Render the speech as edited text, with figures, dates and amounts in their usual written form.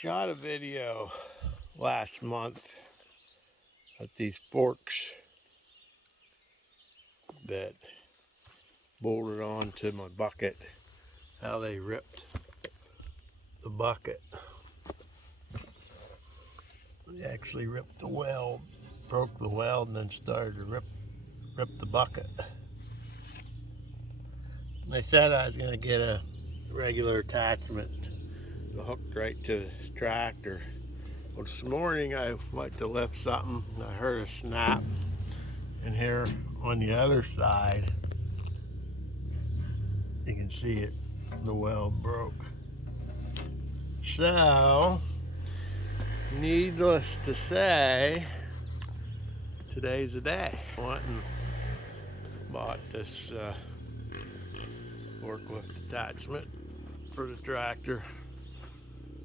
shot a video last month of these forks that bolted onto my bucket, how they ripped the bucket. They actually ripped the weld, broke the weld, and then started to rip the bucket. And they said I was going to get a regular attachment hooked right to the tractor. Well, this morning I went to lift something and I heard a snap, and here on the other side you can see it, the weld broke. So needless to say, today's the day. I went and bought this forklift attachment for the tractor.